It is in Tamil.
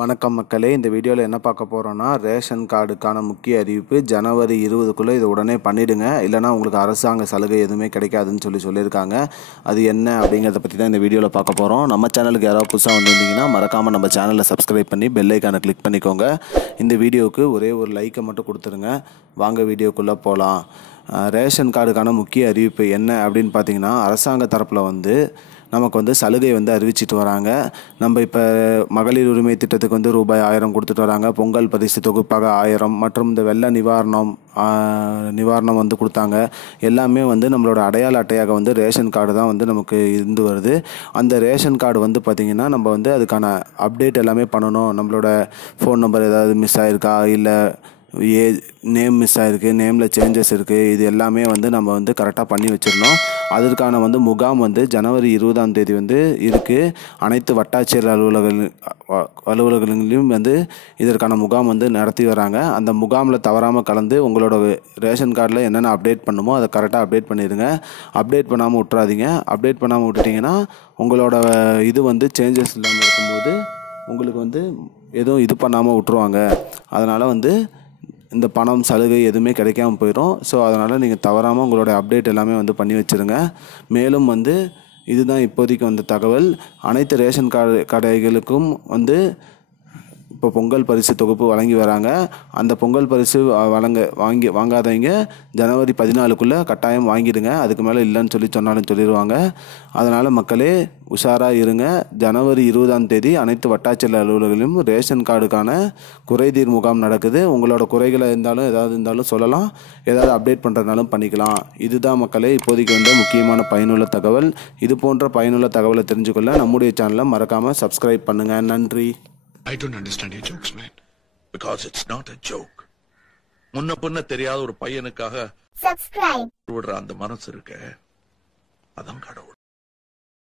வணக்கம் மக்களே, இந்த வீடியோவில் என்ன பார்க்க போகிறோன்னா, ரேஷன் கார்டுக்கான முக்கிய அறிவிப்பு. ஜனவரி 20க்குள்ளே இதை உடனே பண்ணிவிடுங்க, இல்லைனா உங்களுக்கு அரசாங்க சலுகை எதுவுமே கிடைக்காதுன்னு சொல்லியிருக்காங்க. அது என்ன அப்படிங்கிறத பற்றி தான் இந்த வீடியோவில் பார்க்க போகிறோம். நம்ம சேனலுக்கு யாராவது புதுசாக வந்திருந்தீங்கன்னா மறக்காமல் நம்ம சேனலை சப்ஸ்கிரைப் பண்ணி பெல் ஐக்கானை கிளிக் பண்ணிக்கோங்க. இந்த வீடியோவுக்கு ஒரே ஒரு லைக்கை மட்டும் கொடுத்துருங்க. வாங்க வீடியோக்குள்ளே போகலாம். ரேஷன் கார்டுக்கான முக்கிய அறிவிப்பு என்ன அப்படின்னு பார்த்தீங்கன்னா, அரசாங்க தரப்பில் நமக்கு சலுகை அறிவிச்சிட்டு வராங்க. நம்ம இப்போ மகளிர் உரிமை திட்டத்துக்கு ரூபாய் 1000 கொடுத்துட்டு வராங்க. பொங்கல் பரிசு தொகுப்பாக 1000 மற்றும் இந்த வெள்ள நிவாரணம் கொடுத்தாங்க. எல்லாமே நம்மளோட அடையாள அட்டையாக ரேஷன் கார்டு தான் நமக்கு இருந்து வருது. அந்த ரேஷன் கார்டு பார்த்திங்கன்னா நம்ம அதுக்கான அப்டேட் எல்லாமே பண்ணணும். நம்மளோட ஃபோன் நம்பர் ஏதாவது மிஸ் ஆகிருக்கா, இல்லை நேம் மிஸ் ஆகிருக்கு, நேமில் சேஞ்சஸ் இருக்குது, இது எல்லாமே நம்ம கரெக்டாக பண்ணி வச்சிடணும். அதற்கான முகாம் ஜனவரி 20ஆம் தேதி இருக்குது. அனைத்து வட்டாட்சியர் அலுவலகங்களிலும் இதற்கான முகாம் நடத்தி வராங்க. அந்த முகாமில் தவறாமல் கலந்து உங்களோட ரேஷன் கார்டில் என்னென்ன அப்டேட் பண்ணுமோ அதை கரெக்டாக அப்டேட் பண்ணிடுங்க. அப்டேட் பண்ணாமல் விட்டுறாதீங்க. அப்டேட் பண்ணாமல் விட்டுட்டிங்கன்னா உங்களோட இது சேஞ்சஸ் இல்லாமல் இருக்கும்போது உங்களுக்கு எதுவும் இது பண்ணாமல் விட்டுருவாங்க. அதனால் இந்த பணம் சலுகை எதுவுமே கிடைக்காம போயிடும். ஸோ அதனால் நீங்கள் தவறாமல் உங்களோட அப்டேட் எல்லாமே பண்ணி வச்சுருங்க. மேலும் இதுதான் இப்போதைக்கு தகவல். அனைத்து ரேஷன் கடைகளுக்கும் இப்போ பொங்கல் பரிசு தொகுப்பு வழங்கி வராங்க. அந்த பொங்கல் பரிசு வாங்காதவங்க ஜனவரி 14க்குள்ளே கட்டாயம் வாங்கிடுங்க. அதுக்கு மேலே இல்லைன்னு சொன்னாலும் சொல்லிடுவாங்க. அதனால் மக்களே உஷாராக இருங்க. ஜனவரி 20ஆம் தேதி அனைத்து வட்டாட்சியர் அலுவலகங்களிலும் ரேஷன் கார்டுக்கான குறைதீர் முகாம் நடக்குது. உங்களோட குறைகளை இருந்தாலும் சொல்லலாம். ஏதாவது அப்டேட் பண்ணுறதுனாலும் பண்ணிக்கலாம். இதுதான் மக்களே இப்போதைக்கு முக்கியமான பயனுள்ள தகவல். இது போன்ற பயனுள்ள தகவலை தெரிஞ்சுக்கொள்ள நம்முடைய சேனலை மறக்காமல் சப்ஸ்கிரைப் பண்ணுங்கள். நன்றி. I don't understand your jokes, man. Because it's not a joke. முன்ன பின்ன தெரியாத ஒரு பையனுக்காக subscribe விடுற அந்த மனசு இருக்க, அதான் கடவுள்.